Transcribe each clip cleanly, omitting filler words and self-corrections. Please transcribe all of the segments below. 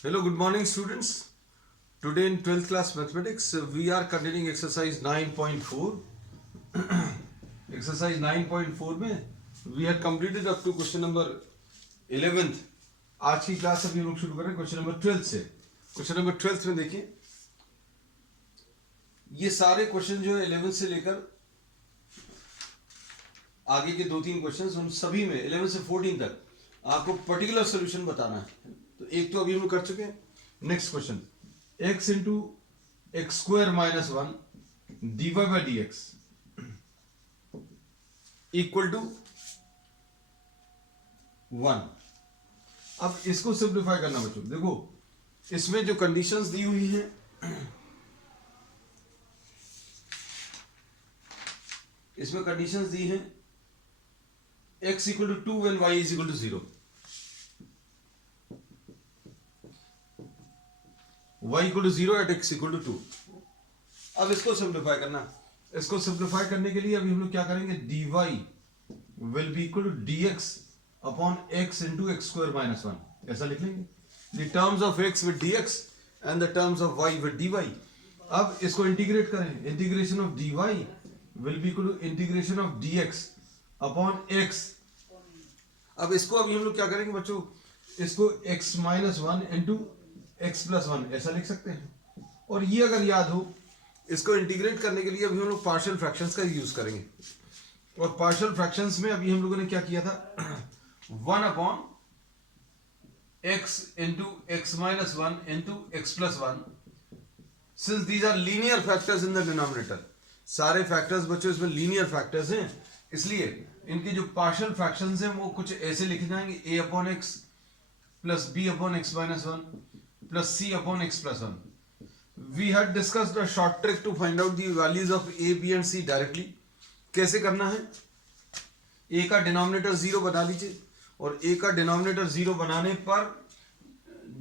Hello, good morning, students. Today in 12th class mathematics, we are continuing exercise 9.4. Exercise 9.4 में we had completed up to question number 11th. आज की class अभी हम लोग शुरू करें क्वेश्चन नंबर 12 से. क्वेश्चन नंबर 12 में देखिए, ये सारे क्वेश्चन जो है 11 से लेकर आगे के 2-3 क्वेश्चन, उन सभी में 11 से 14 तक आपको पर्टिकुलर सोल्यूशन बताना है. तो एक तो अभी हम लोग कर चुके हैं. Next question, x into x square minus 1 dy by d x equal to 1. अब इसको सिंप्लीफाई करना बच्चों. देखो इसमें जो कंडीशंस दी हुई हैं, इसमें कंडीशंस दी हैं x equal to 2 when y is equal to 0, y equal to 0 at x equal to 2. अब इसको सिंप्लीफाई करना. इसको सिंप्लीफाई करने के लिए अभी हम लोग क्या करेंगे, dy will be equal to dx upon x into x square minus 1. ऐसा लिख लेंगे. The terms of x with dx and the terms of y with dy. अब इसको इंटीग्रेट करें. Integration of dy will be equal to integration of dx upon x. अब इसको अभी हम लोग क्या करेंगे बच्चों, इसको x minus 1 into x plus 1 ऐसा लिख सकते हैं. और ये अगर याद हो, इसको इंटीग्रेट करने के लिए अभी हम लोग पार्शियल फ्रैक्शंस का यूज करेंगे. और पार्शियल फ्रैक्शंस में अभी हम लोगों ने क्या किया था, 1 upon x into x minus 1 into x plus 1. Since these are linear factors in the denominator, सारे फैक्टर्स बच्चों इसमें लीनियर फैक्टर्स हैं, इसलिए इनके जो पार्शियल फ्रैक्शंस हैं वो कुछ ऐसे लिखे जाएंगे, a upon x plus b upon x minus 1 plus c upon x plus 1. We had discussed a short trick to find out the values of a, b and c directly. कैसे करना है, a का denominator 0 बना लीजिए और a का denominator 0 बनाने पर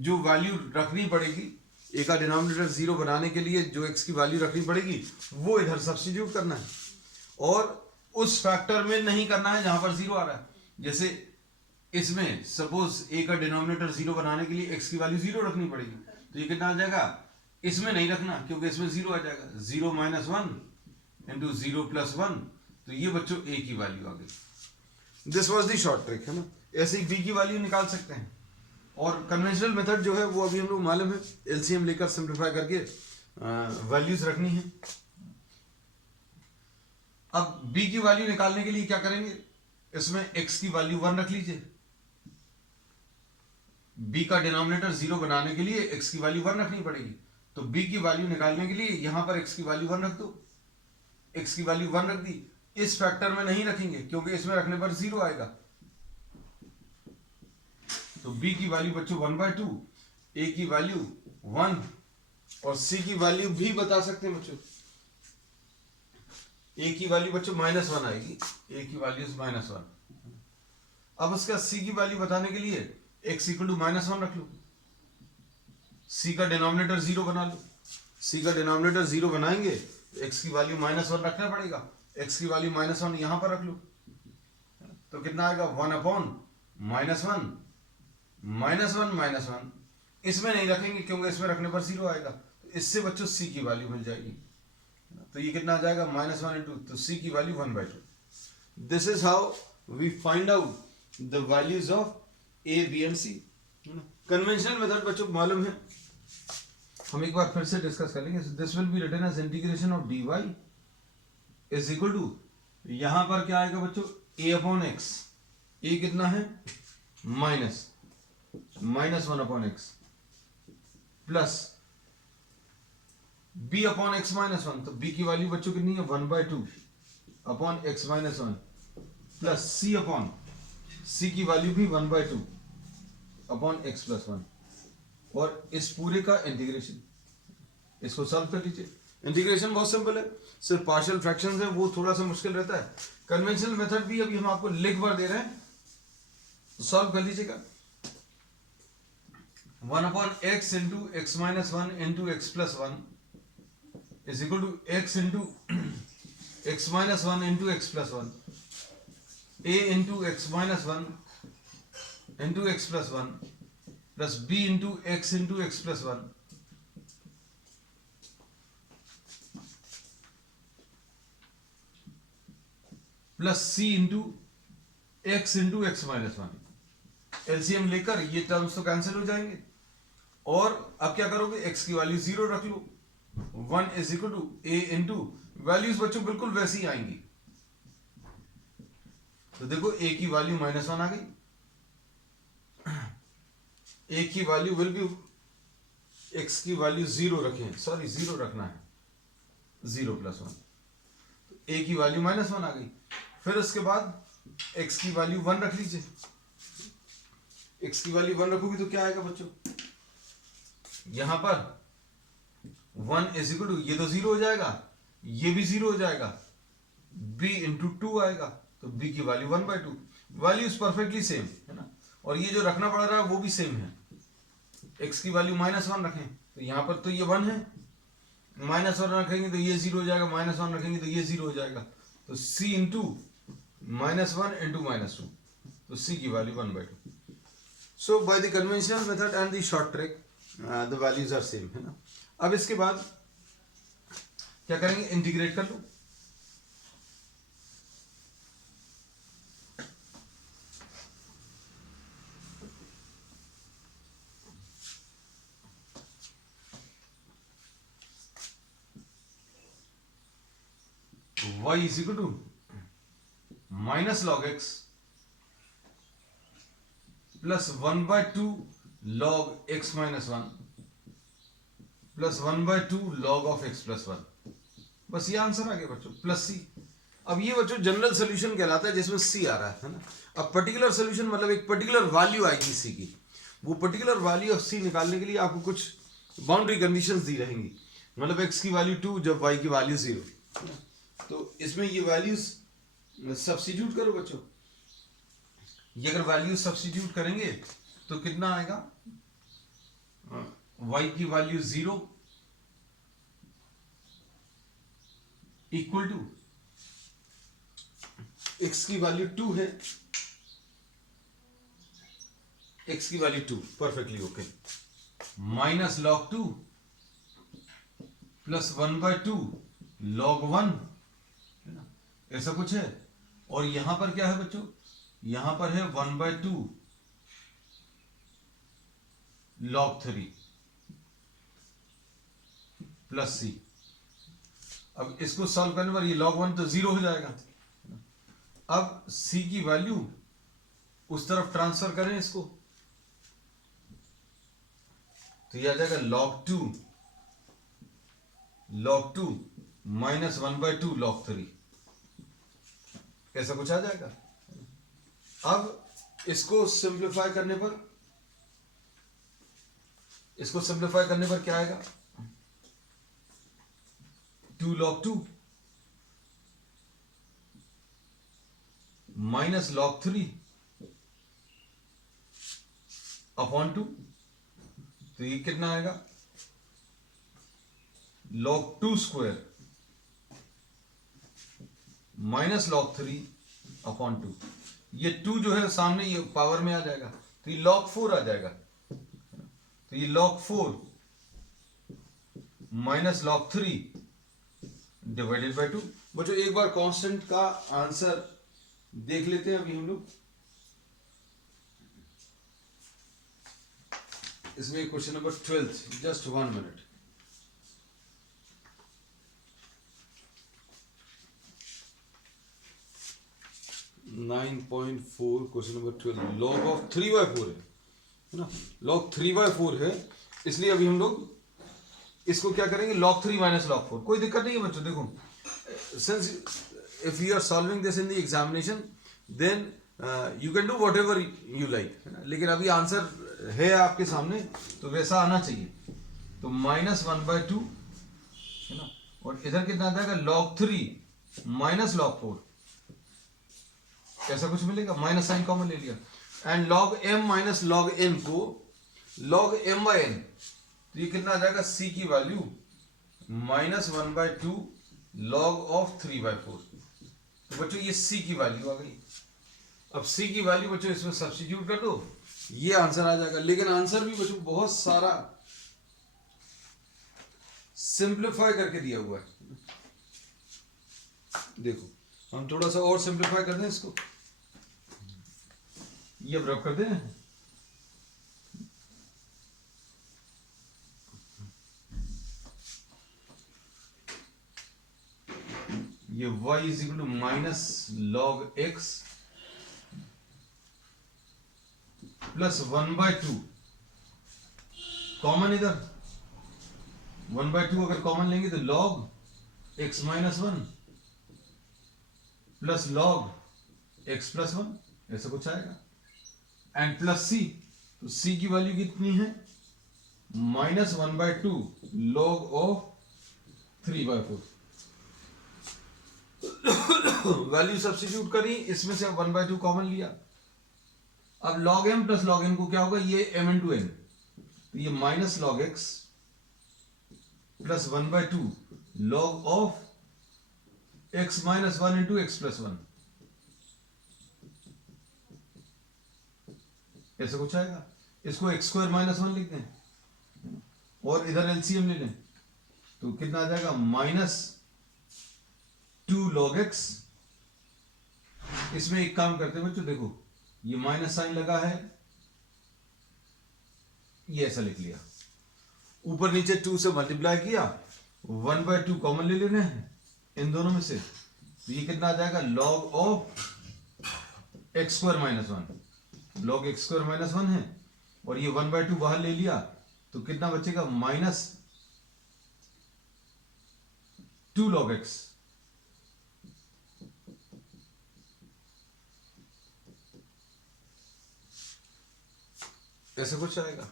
जो वैल्यू रखनी पड़ेगी, a का डिनोमिनेटर 0 बनाने के लिए जो x की वैल्यू रखनी पड़ेगी वो इधर सब्स्टिट्यूट करना है. और उस फैक्टर में नहीं करना है जहां पर 0 आ रहा है. जैसे इसमें सपोज a का डिनोमिनेटर 0 बनाने के लिए x की वैल्यू 0 रखनी पड़ेगी, तो ये कितना आ जाएगा, इसमें नहीं रखना क्योंकि इसमें 0 आ जाएगा. 0 माइनस 1 इंटू 0 प्लस 1, तो ये बच्चों a की वैल्यू आ गई. This was the short trick, है ना. ऐसे ही b की वैल्यू निकाल सकते हैं. और कन्वेंशनल मेथड जो है वो अभी हम लोग मालूम है, एलसीएम लेकर सिंप्लीफाई करके वैल्यूज रखनी है. अब b की वैल्यू निकालने के लिए क्या करेंगे, इसमें x की वैल्यू 1 रख लीजिए. b का डिनोमिनेटर 0 बनाने के लिए x की वैल्यू 1 रखनी पड़ेगी, तो b की वैल्यू निकालने के लिए यहां पर x की वैल्यू 1 रख दो. x की वैल्यू 1 रख दी. इस फैक्टर में नहीं रखेंगे क्योंकि इसमें रखने पर 0 आएगा. तो b की वैल्यू बच्चों 1/2, a की वैल्यू 1 और c की वैल्यू भी बता सकते हैं बच्चों. a की वैल्यू बच्चों -1 आएगी, a की वैल्यू -1. अब उसका c की वैल्यू बताने के लिए x इक्वल टू -1 रख लो. c का डिनोमिनेटर 0 बना लो. c का डिनोमिनेटर 0 बनाएंगे तो x की वैल्यू -1 रखना पड़ेगा. x की वैल्यू -1 यहां पर रख लो, तो कितना आएगा, 1 अपॉन -1 -1. इसमें नहीं रखेंगे क्योंकि इसमें रखने पर 0 आएगा, तो इससे बच्चों c की वैल्यू मिल जाएगी. तो ये कितना आ जाएगा, -1 इंटू, तो c की value 1/2. This is how we find out the values of a, b and c. Conventional method बच्चों मालूम है, हम एक बार फिर से डिस्कस करेंगे. This will be written as integration of dy is equal to, यहां पर क्या आएगा बच्चों, a अपॉन एक्स. a कितना है, -1 upon x plus b upon x minus 1. तो b की वैल्यू बच्चों कितनी है, 1/2 upon x minus 1 plus c upon, c की वैल्यू भी 1/2 अपॉन एक्स प्लस 1. और इस पूरे का इंटीग्रेशन, इसको सॉल्व कर लीजिए. इंटीग्रेशन बहुत सिंपल है, सिर्फ पार्शियल फ्रैक्शंस है वो थोड़ा सा मुश्किल रहता है. कन्वेंशनल मेथड भी अभी हम आपको लिख भर दे रहे हैं, तो सॉल्व कर लीजिएगा. 1 upon x into x minus 1 into x plus 1 is equal to x into x minus 1 into x plus 1, a into x minus 1 into x plus 1 plus b into x plus 1 plus c into x minus 1। LCM लेकर ये terms तो cancel हो जाएंगे, और अब क्या करोगे, x की वैल्यू 0 रख लो, 1 is equal to a into values बच्चों बिल्कुल वैसी आएंगी। तो देखो a की वैल्यू -1 आ गई, a की वैल्यू विल बी, x की वैल्यू 0 रखें, सॉरी 0 रखना है, 0 + 1, a की वैल्यू -1 आ गई। फिर उसके बाद x की वैल्यू 1 रख लीजिए, x की वैल्यू 1 रखोगे तो क्या आएगा बच्चों, यहां पर 1 इज इक्वल टू, ये तो 0 हो जाएगा, ये भी 0 हो जाएगा, b इंटू 2 आएगा, तो b की वैल्यू 1/2, वैल्यूज परफेक्टली सेम है ना, और ये जो रखना पड़ रहा है वो भी सेम है। x की वैल्यू -1 रखें तो यहां पर तो ये 1 है, -1 रखेंगे तो ये 0 हो जाएगा, -1 रखेंगे तो ये 0 हो जाएगा, तो c इंटू -1 इंटू -2, तो c की value 1/2। So by the conventional method and the short trick the values are same, है ना। अब इसके बाद क्या करेंगे, इंटीग्रेट कर लो, y is equal to minus log x plus 1/2 log x minus 1 plus 1/2 log of x plus 1। बस ये आंसर आ गया बच्चों, प्लस c। अब ये बच्चों जनरल सोल्यूशन कहलाता है जिसमें c आ रहा है ना। अब पर्टिकुलर सोल्यूशन मतलब एक पर्टिकुलर वैल्यू आएगी c की, वो पर्टिकुलर वैल्यू ऑफ c निकालने के लिए आपको कुछ बाउंड्री कंडीशंस दी रहेंगी, मतलब x की वैल्यू 2 जब y की वैल्यू 0, तो इसमें ये वैल्यूज सब्स्टिट्यूट करो बच्चों। ये अगर वैल्यू सब्स्टिट्यूट करेंगे तो कितना आएगा, y की वैल्यू 0 इक्वल टू x की वैल्यू 2 है, x की value 2 perfectly okay, minus log 2 plus 1/2 log 1, ऐसा कुछ है। और यहां पर क्या है बच्चों, यहां पर है 1/2 log 3 प्लस c। अब इसको सॉल्व करने पर ये log 1 तो 0 हो जाएगा। अब c की वैल्यू उस तरफ ट्रांसफर करें इसको, तो ये आ जाएगा log 2 माइनस 1/2 log 3, ऐसा कुछ आ जाएगा। अब इसको सिंप्लीफाई करने पर क्या आएगा, 2 log 2 माइनस log 3 अपॉन 2, तो ये कितना आएगा, log 2 square minus log 3 upon 2। ये 2 जो है सामने ये पावर में आ जाएगा, तो ये log 4 आ जाएगा, तो ये log 4 minus log 3 divided by 2। बच्चों एक बार कांस्टेंट का आंसर देख लेते हैं अभी हम लोग। इसमें question number 12, just 1 minute. Question number 12 log of 3/4 है ना, log 3/4 है, इसलिए अभी हम लोग इसको क्या करेंगे, log 3 माइनस log 4। कोई दिक्कत नहीं है बच्चों, देखो since if you are solving this in the examination then you can do whatever you like, है ना, लेकिन अभी आंसर है आपके सामने तो वैसा आना चाहिए। तो -1/2 है ना, और इधर कितना आ जाएगा, log 3 माइनस log 4, ऐसा कुछ मिलेगा, माइनस साइन कॉमन ले लिया, and log m minus log n को log m/n, तो ये कितना आ जाएगा, c की वैल्यू -1/2 log ऑफ 3/4। तो बच्चों ये c की वैल्यू आ गई। अब c की वैल्यू बच्चों इसमें सब्स्टिट्यूट कर दो, ये आंसर आ जाएगा। लेकिन आंसर भी बच्चों बहुत सारा सिंप्लीफाई करके दिया हुआ है। देखो हम थोड़ा सा और सिंप्लीफाई कर दें इसको, ये अब रब कर दें। ये y is equal to minus log x plus 1/2 common, इधर 1/2 अगर कॉमन लेंगे तो log x minus 1 plus log x plus 1 ऐसा कुछ आएगा। एंड प्लस c, तो c की वैल्यू कितनी है? Minus 1/2 log of 3/4। Value substitute करी, इसमें से 1/2 कॉमन लिया। अब log m plus log n को क्या होगा? ये m इंटू n, तो ये minus log x plus 1/2 log of x minus 1 into x plus 1, ऐसा कुछ आएगा। इसको x स्क्वायर माइनस 1 लिख दें और इधर एलसीएम ले लें, तो कितना आ जाएगा? Minus 2 log x। इसमें एक काम करते हैं बच्चों, देखो ये माइनस साइन लगा है, ये ऐसा लिख लिया, ऊपर नीचे 2 से मल्टीप्लाई किया, 1/2 कॉमन ले लेना है इन दोनों में से, तो ये कितना आ जाएगा? log of x square minus 1। log x square minus 1 है और ये 1/2 बाहर ले लिया, तो कितना बचेगा? Minus 2 log x। ऐसा कुछ आएगा।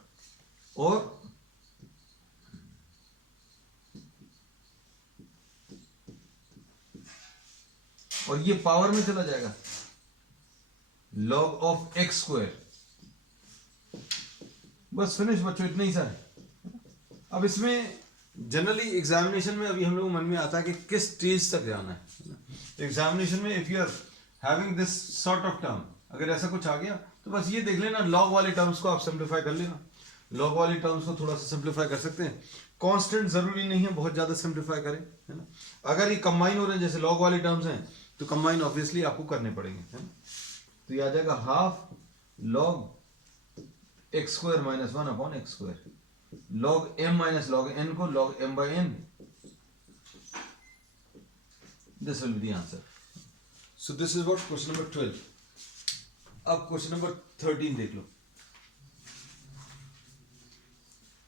और ये पावर में चला जाएगा, log ऑफ x स्क्वायर। बस फिनिश बच्चों, इतना ही सा है। अब इसमें जनरली एग्जामिनेशन में अभी हम लोग मन में आता है कि किस स्टेज तक जाना है। तो एग्जामिनेशन में if you are having this sort of term, अगर ऐसा कुछ आ गया तो बस ये देख लेना, लॉग वाले टर्म्स को आप सिंप्लीफाई कर लेना। लॉग वाले टर्म्स को थोड़ा सा सिंप्लीफाई कर सकते हैं, कांस्टेंट जरूरी नहीं है बहुत ज्यादा सिंप्लीफाई करें, है ना। अगर ये कंबाइन हो रहे हैं, जैसे लॉग वाले टर्म्स हैं, तो कंबाइन ऑब्वियसली आपको करने पड़ेंगे, है ना। तो ये आ जाएगा half log x square minus 1 upon x square, log m minus log n को log m by n, this will be the answer. So this is what question number 12. अब क्वेश्चन नंबर 13 देख लो।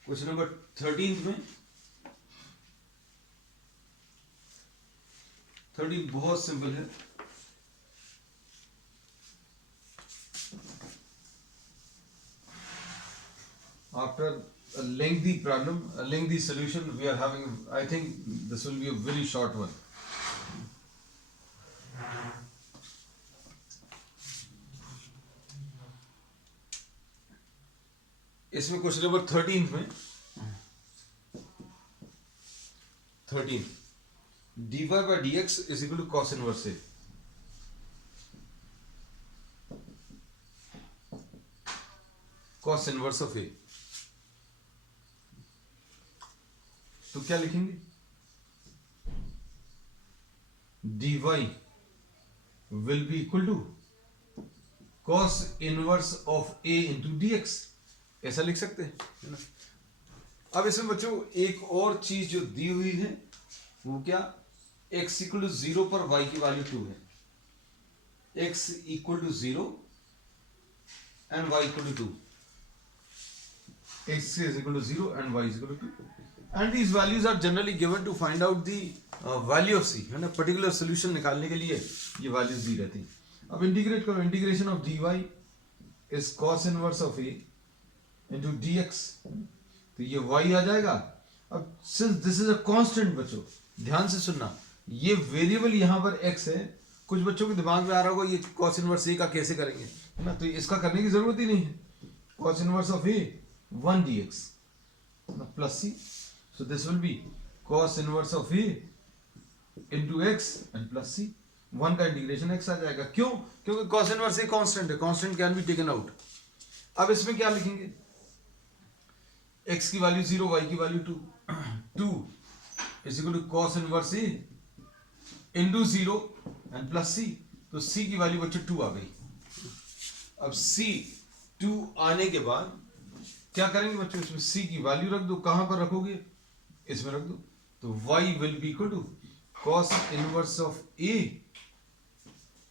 क्वेश्चन नंबर 13 में 13 बहुत simple है। After a lengthy problem, a lengthy solution, we are having, I think this will be a very short one. इसमें question number 13 में 13 dy by dx is equal to cos inverse A। cos inverse of A, तो क्या लिखेंगे? dy will be equal to cos inverse of A into dx, ऐसा लिख सकते हैं, है ना। अब इसमें बच्चों एक और चीज जो दी हुई है वो क्या? x इक्वल टू 0 पर y की वैल्यू 2 है। x equal to 0 and y equal to 2, x is equal to 0 and y is equal to 2, and these values are generally given to find out the value of c, है ना। Particular solution निकालने के लिए ये values दी रहती हैं। अब integrate करो, integration of dy is cos inverse of a into dx, तो ये y आ जाएगा। अब since this is a constant, बच्चों ध्यान से सुनना, ये वेरिएबल यहाँ पर x है। कुछ बच्चों के दिमाग में आ रहा होगा ये cos इनवर्स a का कैसे करेंगे, है ना। तो इसका करने की जरूरत ही नहीं है। cos inverse of a 1 dx plus c, so this will be cos inverse of a into x and plus c, 1 का इंटीग्रेशन x आ जाएगा। क्यों? क्योंकि cos इनवर्स a कांस्टेंट है, constant can be taken out. अब इसमें क्या लिखेंगे, x की वैल्यू 0, y की value 2, 2 is equal to cos inverse a into 0 and plus c, तो c की वैल्यू बच्चों 2 आ गई। अब c 2 आने के बाद क्या करेंगे बच्चों, इसमें c की वैल्यू रख दो, कहां पर रखोगे, इसमें रख दो, तो y will be equal to cos inverse of a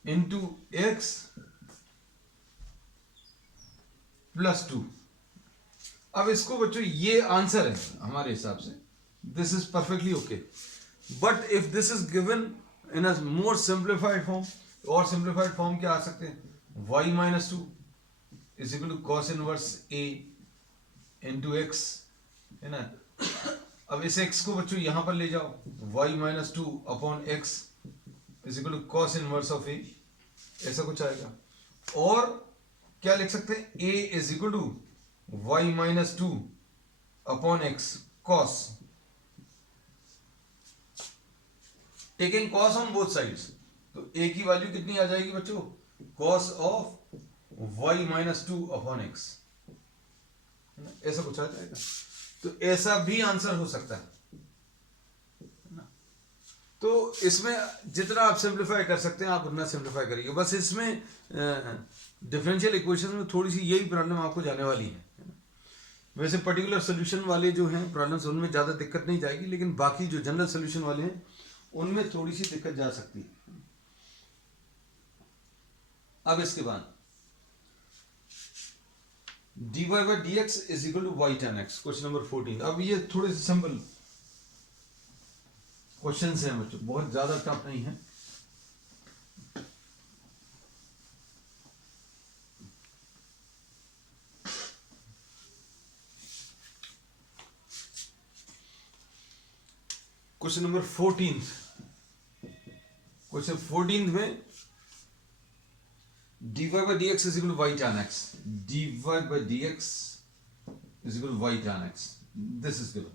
into x plus 2। अब इसको बच्चों ये आंसर है हमारे हिसाब से, this is perfectly okay, but if this is given in a more simplified form, और सिंप्लीफाइड फॉर्म क्या आ सकते हैं, y minus 2 is equal to cos inverse a into x, है ना। अब इस x को बच्चों यहां पर ले जाओ, y minus 2 upon x is equal to cos inverse of a, ऐसा कुछ आएगा। और क्या लिख सकते हैं, a is equal to y minus 2 upon x cos, taking cos on both sides, तो a की वैल्यू कितनी आ जाएगी बच्चों, cos of y minus 2 upon x, ऐसा कुछ आ जाएगा। तो ऐसा भी आंसर हो सकता है ना। तो इसमें जितना आप सिंप्लीफाई कर सकते हैं आप उतना सिंप्लीफाई करिए, बस इसमें डिफरेंशियल इक्वेशन में थोड़ी सी यही प्रॉब्लम आपको जाने वाली है। वैसे पर्टिकुलर सोल्यूशन वाले जो हैं प्रॉब्लम्स उनमें ज़्यादा दिक्कत नहीं जाएगी, लेकिन बाकी जो जनरल सोल्यूशन वाले हैं उनमें थोड़ी सी दिक्कत जा सकती है। अब इसके बाद dy by dx is equal to y tan x, question number 14। अब ये थोड़े से सिंपल क्वेश्चंस हैं बच्चों, बहुत ज्यादा टफ नहीं है। क्वेश्चन नंबर 14, क्वेश्चन 14 में dy by dx is equal to y tan x, dy by dx is equal to y tan x, this is given।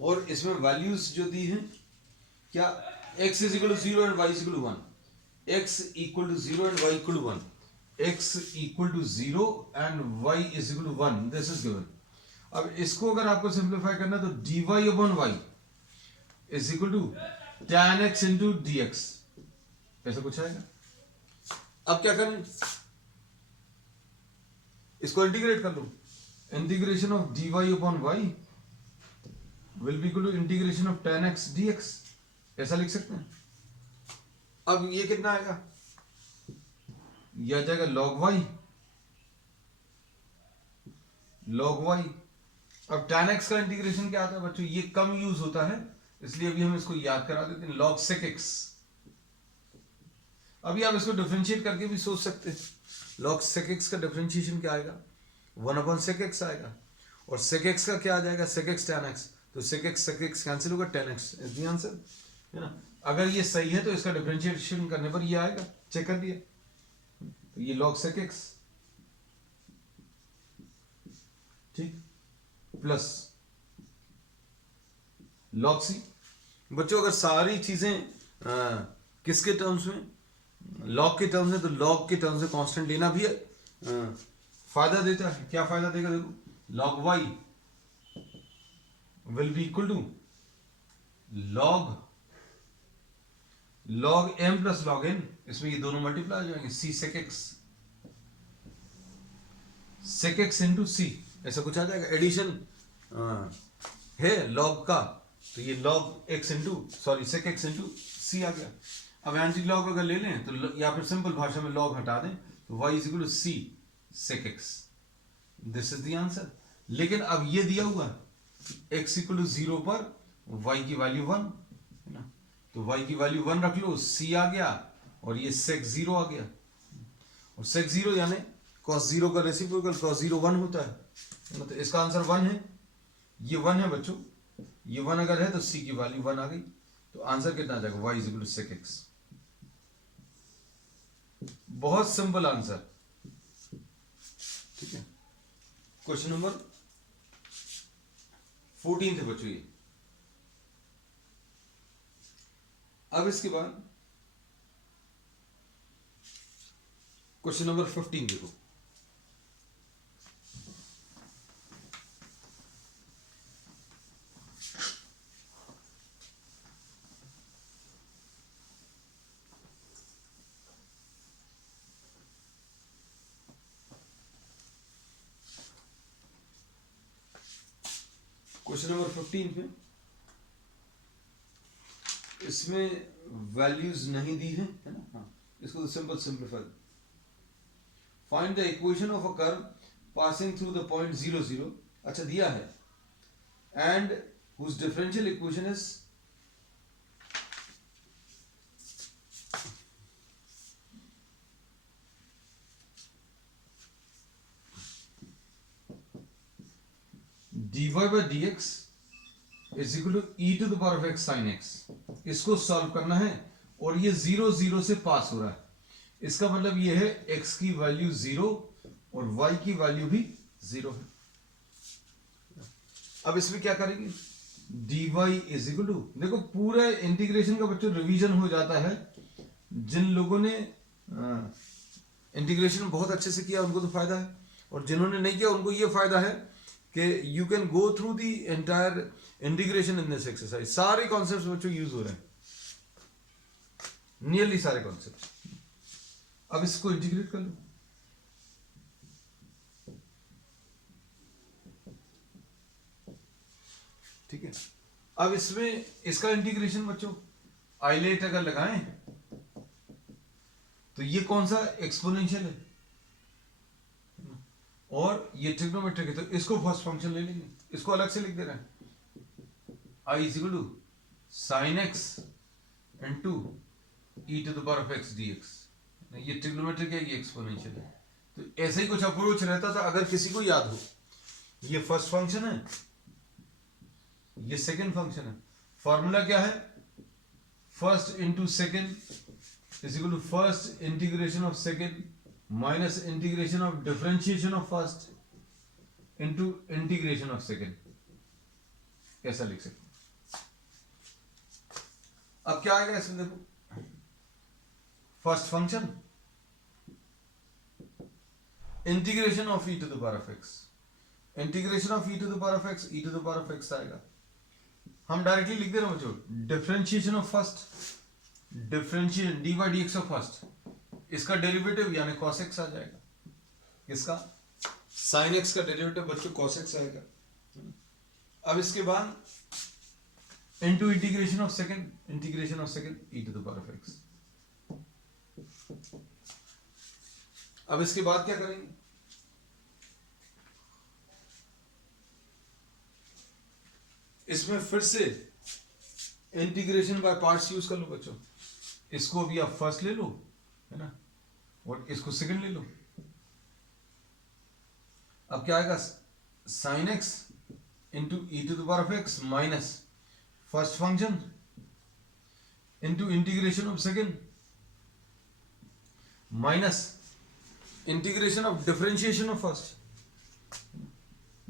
और इसमें वैल्यूज जो दी हैं क्या, x is equal to 0 and y is equal to 1, x equal to 0 and y equal to 1, x equal to 0 and y is equal to 1, this is given। अब इसको अगर आपको simplify करना तो dy upon y is equal to tan x into dx, ऐसा कुछ आएगा। अब क्या करें, इसको इंटीग्रेट कर लो, integration of dy upon y will be equal to integration of tan x dx, ऐसा लिख सकते हैं। अब ये कितना आएगा, ये आ जाएगा log y, log y। अब tan x का इंटीग्रेशन क्या आता है बच्चों, ये कम यूज होता है इसलिए अभी हम इसको याद करा देते हैं, log sec x। अभी आप इसको डिफरेंशिएट करके भी सोच सकते हैं, log sec x का डिफरेंशिएशन क्या आएगा, 1 sec x आएगा, और sec x का क्या आ जाएगा, sec x tan x, तो sec x कैंसिल होगा, tan x is the answer, है ना। अगर ये सही है तो इसका डिफरेंशिएशन करने पर ये आएगा, चेक कर दिया, तो ये log sec x ठीक प्लस log c। बच्चों अगर सारी चीजें किसके टर्म्स में, log के टर्म्स में, तो log के टर्म्स में कांस्टेंट लेना भी फायदा देता है। क्या फायदा देगा, देखो log y will be equal to log m plus log n, इसमें ये दोनों मल्टीप्लाई हो जाएंगे, c sec x into c, ऐसा कुछ आ जाएगा। एडिशन है log का, तो ये log x into sorry sec x into c आ गया। अब एंटी लॉग अगर ले लें तो या फिर सिंपल भाषा में log हटा दें तो y is equal to c sec x, this is the answer. लेकिन अब ये दिया हुआ है x इक्वल टू 0 पर y की वैल्यू 1 है ना, तो y की वैल्यू 1 रख लो, c आ गया और ये sec 0 आ गया, और sec 0 यानी cos 0 का रेसिप्रोकल cos 0 1 होता है, तो इसका आंसर 1 है, ये 1 है बच्चों, ये 1 अगर है तो c की वैल्यू 1 आ गई, तो आंसर कितना आ जाएगा, y is equal to sec x। बहुत सिंपल आंसर, ठीक है। क्वेश्चन नंबर 14 थे बच्चों ये। अब इसके बाद क्वेश्चन नंबर 15 देखो, क्वेश्चन नंबर 15 पे इसमें वैल्यूज नहीं दी है ना? हाँ, इसको simple simplify. Find the equation of a curve passing through the point 0 0, अच्छा दिया है, and whose differential equation is dy by dx is equal to e to the power of x sine x. इसको solve करना है और ये 0 0 से पास हो रहा है, इसका मतलब ये है x की वैल्यू 0 और y की वैल्यू भी 0 है। अब इसमें क्या करेंगे, dy इज इक्वल टू, देखो पूरा इंटीग्रेशन का बच्चों रिवीजन हो जाता है। जिन लोगों ने इंटीग्रेशन बहुत अच्छे से किया उनको तो फायदा है, और जिन्होंने नहीं किया उनको ये फायदा है कि you can go through the entire integration in this exercise. सारे कॉन्सेप्ट्स बच्चों यूज हो रहे हैं, नियरली सारे कॉन्सेप्ट। अब इसको इंटीग्रेट कर लो, ठीक है। अब इसमें इसका इंटीग्रेशन बच्चों आइलेट अगर लगाएं तो ये कौन सा एक्सपोनेंशियल है और ये ट्रिग्नोमेट्रिक है, तो इसको फर्स्ट फंक्शन ले लेंगे, इसको अलग से लिख दे रहे हैं, I is equal to sine x into e to the power of x dx. ये ट्रिग्नोमेट्रिक है, ये एक्सपोनेंशियल है। तो ऐसे ही कुछ अप्रोच रहता था, अगर किसी को याद हो। ये फर्स्ट फंक्शन है, ये सेकंड फंक्शन है। फॉर्मूला क्या है, first into second is equal to first integration of second minus integration of differentiation of first into integration of second. ऐसा लिख सकते हैं। अब क्या आएगा इसमें, देखो first function integration of e to the power of x, integration of e to the power of x, e to the power of x आएगा। हम डायरेक्टली लिख दे रहे हैं बच्चों, differentiation of first, differentiation D by d x of first, इसका derivative यानी cos x आ जाएगा। किसका, sin x का डेरिवेटिव बच्चों cos x आएगा। अब इसके बाद into integration of second, integration of second e to the power of x। अब इसके बाद क्या करेंगे, इसमें फिर से इंटीग्रेशन बाय पार्ट्स यूज कर लो बच्चों। इसको भी आप फर्स्ट ले लो, है ना, और इसको सेकंड ले लो। अब क्या आएगा, sine x into e to the power of x minus first function into integration of second minus integration of differentiation of first,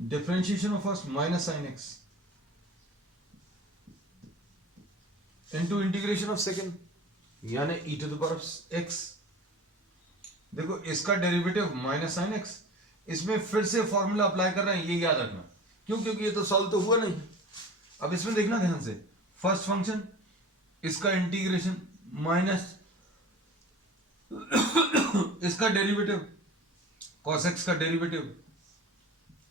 differentiation of first minus sine x into integration of second यानी e to the power of x. देखो इसका derivative minus sine x, इसमें फिर से formula apply कर रहे हैं, ये याद रखना। क्यों, क्योंकि ये तो सॉल्व तो हुआ नहीं। अब इसमें देखना ध्यान से, फर्स्ट फंक्शन इसका इंटीग्रेशन माइनस इसका डेरिवेटिव cos x का derivative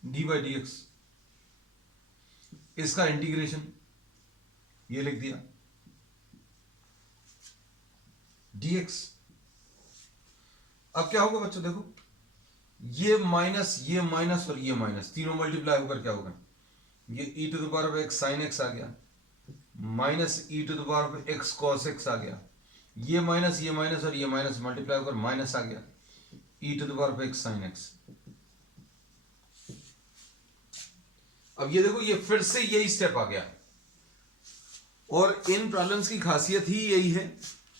D by d x, इसका इंटीग्रेशन ये लिख दिया dx। अब क्या होगा बच्चों, देखो ये माइनस और ये माइनस तीनों मल्टीप्लाई होकर क्या होगा, ये e to the power of x sin x आ गया minus e to the power of x cos x आ गया, ये माइनस और ये माइनस मल्टीप्लाई होकर माइनस आ गया e to the power of x sin x। अब ये देखो, ये फिर से यही स्टेप आ गया, और इन प्रॉब्लम्स की खासियत ही यही है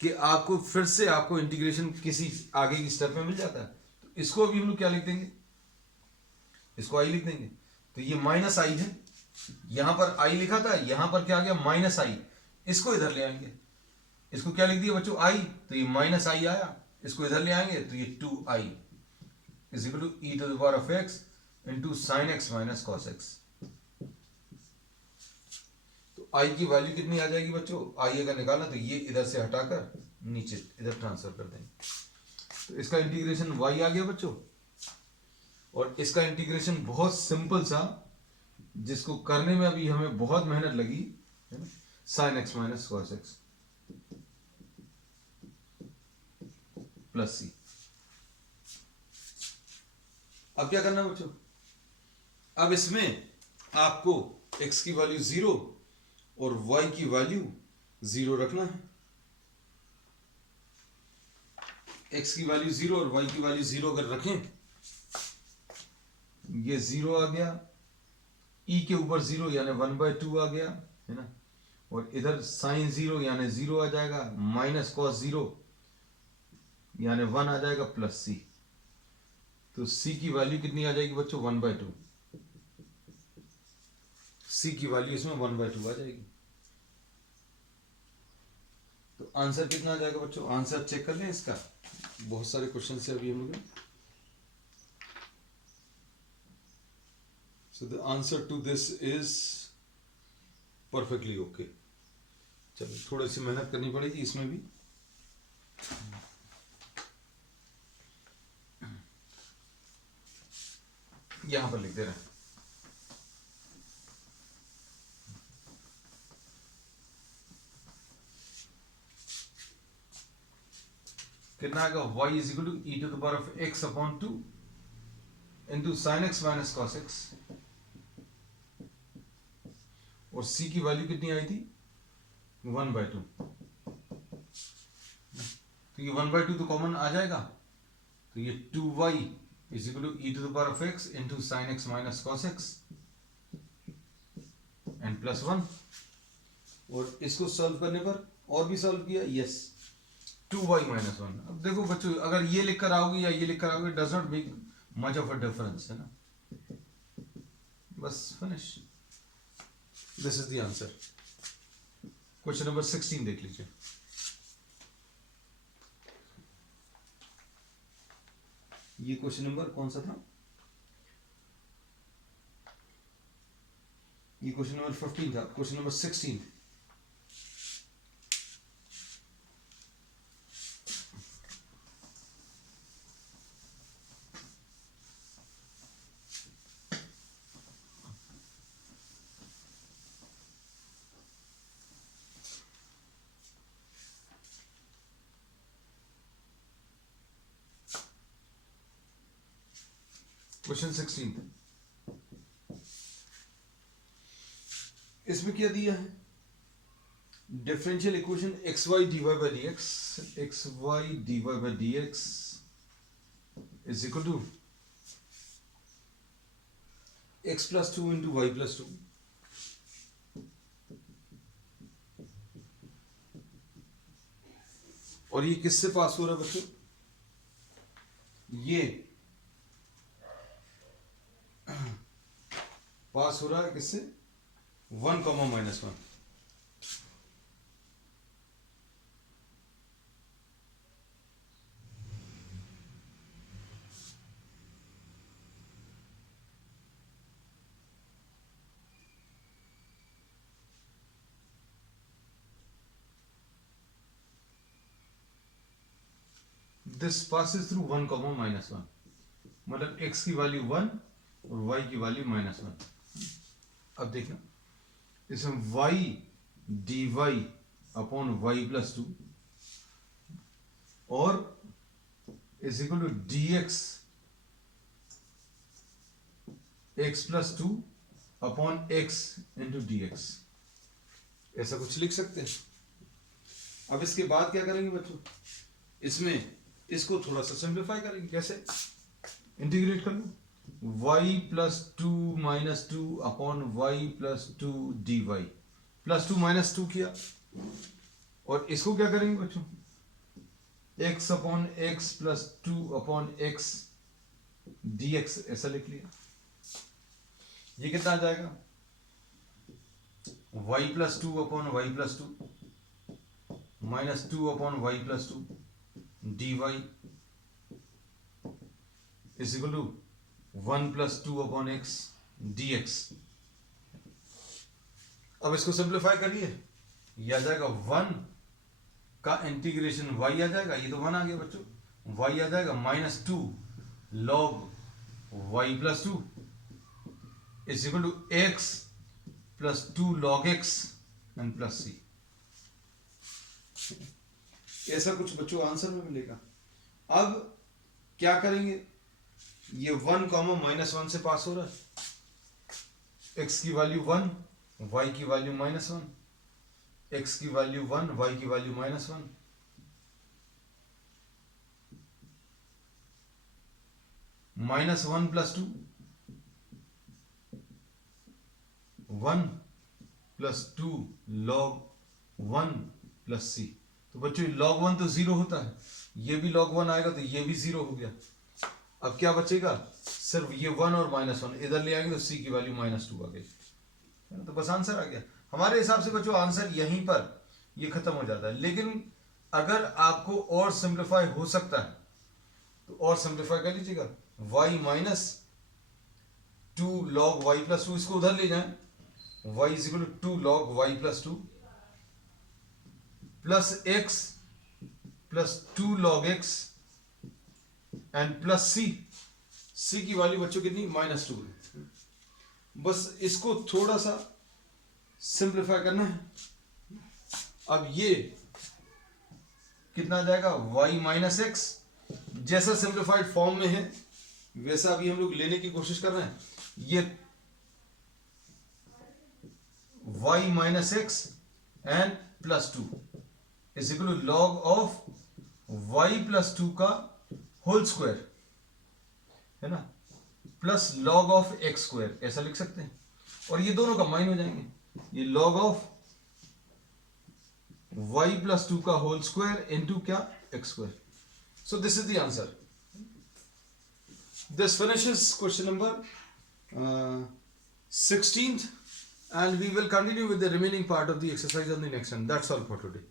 कि आपको फिर से आपको इंटीग्रेशन किसी आगे की स्टेप में मिल जाता है। तो इसको अभी हम लोग क्या लिख देंगे, इसको आई लिख देंगे। तो ये माइनस आई है, यहां पर आई लिखा था, यहां पर क्या आ गया माइनस आई, इसको इधर ले आएंगे। इसको क्या लिख दिया बच्चों, आई, तो ये माइनस आई आया, इसको इधर ले आएंगे तो ये 2i is equal to e to the power of x into sine x minus cos x. तो i की वैल्यू कितनी आ जाएगी बच्चों, i अगर निकालना तो ये इधर से हटाकर नीचे इधर ट्रांसफर कर देंगे। तो इसका इंटीग्रेशन y आ गया बच्चों, और इसका इंटीग्रेशन बहुत सिंपल सा जिसको करने में अभी हमें बहुत मेहनत लगी है ना, sine x minus cos x plus c. अब क्या करना बच्चों, अब इसमें आपको x की वैल्यू 0 और y की वैल्यू 0 रखना है। x की वैल्यू 0 और y की वैल्यू 0 अगर रखें, ये 0 आ गया, e के ऊपर 0 यानी 1/2 आ गया है ना, और इधर साइन 0 यानी 0 आ जाएगा, माइनस कॉस 0 यानी 1 आ जाएगा, प्लस c। तो c की वैल्यू कितनी आ जाएगी बच्चों, 1/2। c की वैल्यू इसमें 1/2 आ जाएगी। तो आंसर कितना आ जाएगा बच्चों, आंसर चेक कर लें इसका, बहुत सारे क्वेश्चन से अभी हम लोग। So the answer to this is perfectly okay. चलो थोड़ी सी मेहनत करनी पड़ेगी इसमें भी। यहां पर लिख दे रहे हैं, कितना आएगा, y is equal to e to the power of x upon 2 into sine x minus cos x, और c की वैल्यू कितनी आई थी, 1/2। तो ये 1/2 तो कॉमन आ जाएगा, तो ये 2y is equal to e to the power of x into sine x minus cos x and plus 1। और इसको सॉल्व करने पर और भी सॉल्व किया, यस 2y माइनस 1। अब देखो बच्चों, अगर ये लिख कर आओगे या ये लिख कर आओगे, does not make much of a difference, है ना, बस finish. This is the answer. Question number 16 देख लीजिए। ये क्वेश्चन नंबर कौन सा था, ये क्वेश्चन नंबर 15 था। क्वेश्चन नंबर 16, क्वेश्चन 16 इसमें क्या दिया है, differential equation xy dy by dx, xy dy by dx is equal to x plus 2 into y plus 2। और ये किससे पास हो रहा है बच्चों, ये पास हो रहा है किससे, 1, -1। दिस passes through 1, -1, मतलब x की वैल्यू 1 और y की वैल्यू -1। अब देखना, इसमें y dy upon y plus 2 और is equal to dx x plus 2 upon x into dx, ऐसा कुछ लिख सकते हैं। अब इसके बाद क्या करेंगे बच्चों, इसमें इसको थोड़ा सा सिंप्लीफाई करेंगे। कैसे, इंटीग्रेट कर लो, y plus 2 minus 2 upon y plus 2 dy, plus 2 minus 2 किया, और इसको क्या करेंगे बच्चों, x upon x plus 2 upon x dx, ऐसा लिख लिया। ये कितना आ जाएगा, y plus 2 upon y plus 2 minus 2 upon y plus 2 dy is equal to 1 plus 2 upon x dx। अब इसको सिंप्लीफाई करिए, ये आ जाएगा 1 का इंटीग्रेशन y आ जाएगा, ये तो 1 आ गया बच्चों, y आ जाएगा -2 log y plus 2 is equal to x plus 2 log x and plus c। ऐसा कुछ बच्चों आंसर में मिलेगा। अब क्या करेंगे, ये 1 कॉमा -1 से पास हो रहा है, x की वैल्यू 1, y की वैल्यू -1, x की वैल्यू 1, y की value -1, -1 plus 2, 1 plus 2 log 1 plus c। तो बच्चों log 1 तो 0 होता है, ये भी log 1 आएगा तो ये भी 0 हो गया। अब क्या बचेगा, सिर्फ ये 1 और -1 इधर ले आएंगे तो c की वैल्यू -2 आ गई, है ना। तो बस आंसर आ गया। हमारे हिसाब से बच्चों आंसर यहीं पर ये खत्म हो जाता है। लेकिन अगर आपको और सिंप्लीफाई हो सकता है तो और सिंप्लीफाई कर लीजिएगा, y minus 2 log y plus 2, इसको उधर ले जाएं, y is equal to 2 log y plus 2 plus x plus 2 log x and plus c की वैल्यू बच्चों कितनी, -2 है। बस इसको थोड़ा सा सिंप्लीफाई करना है। अब ये कितना आ जाएगा, y माइनस एक्स, जैसा सिंप्लीफाइड फॉर्म में है वैसा अभी हम लोग लेने की कोशिश कर रहे हैं। ये y minus x and plus 2 is equal to log of y plus 2 का होल स्क्वायर, है ना, plus log of x square, ऐसा लिख सकते हैं। और ये दोनों कंबाइन हो जाएंगे, ये लॉग ऑफ y प्लस 2 का होल स्क्वायर इनटू क्या, x square. So this is the answer. This finishes question number 16th and we will continue with the remaining part of the exercise on the next one. That's all for today.